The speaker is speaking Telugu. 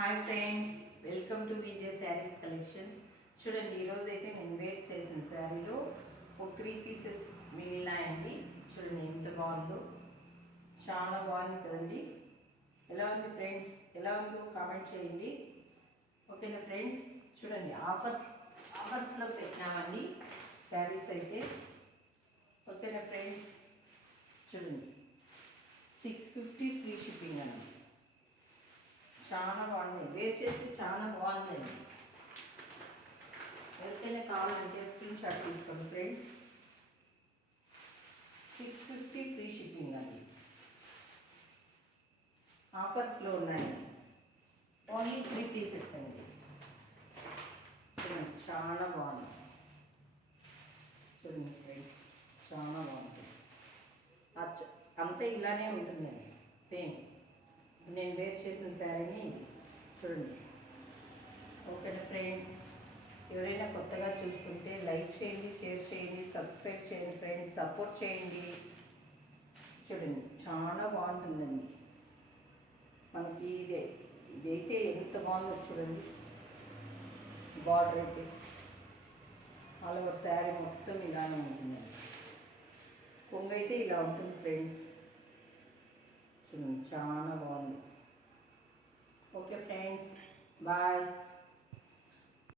Hi friends, welcome to Vijay saris collections. చూడండి, ఈరోజు అయితే నేను వేర్ చేసిన శారీలో ఒక 3 పీసెస్ మిగిలినాయండి. చూడండి ఎంత బాగుందో, చాలా బాగుంది కదండి. ఎలా ఉంది ఫ్రెండ్స్? ఎలా ఉందో కామెంట్ చేయండి. ఓకేనా ఫ్రెండ్స్? చూడండి, ఆఫర్స్లో పెట్టినామండి శారీస్ అయితే. ఓకేనా ఫ్రెండ్స్? చూడండి, 650 ఫ్రీ షిప్పింగ్ అండి. చాలా బాగుంది, వేర్ చేస్తే చాలా బాగుందండి. ఎవరికైనా కావాలంటే స్క్రీన్ షాట్ తీసుకోండి ఫ్రెండ్స్. 650 ఫ్రీ షిప్పింగ్ అండి. ఆఫర్స్లో ఉన్నాయి. ఓన్లీ 3 పీసెస్ అండి. చూడండి, చాలా బాగుంది. చూడండి ఫ్రెండ్స్, చాలా బాగుంటుంది. అంతా ఇలానే ఉంటుందండి, సేమ్ నేను వేర్ చేసిన శారీని. చూడండి. ఓకేనా ఫ్రెండ్స్? ఎవరైనా కొత్తగా చూస్తుంటే లైక్ చేయండి, షేర్ చేయండి, సబ్స్క్రైబ్ చేయండి ఫ్రెండ్స్, సపోర్ట్ చేయండి. చూడండి, చాలా బాగుంటుందండి. మనకి ఇదైతే ఎంత బాగుందో చూడండి. బార్డర్ అయితే ఆల్ ఓవర్ శారీ మొత్తం ఇలానే ఉంటుందండి. కొంగు అయితే ఇలా ఉంటుంది ఫ్రెండ్స్. చూడండి, చాలా బాగుంది. Okay friends, bye.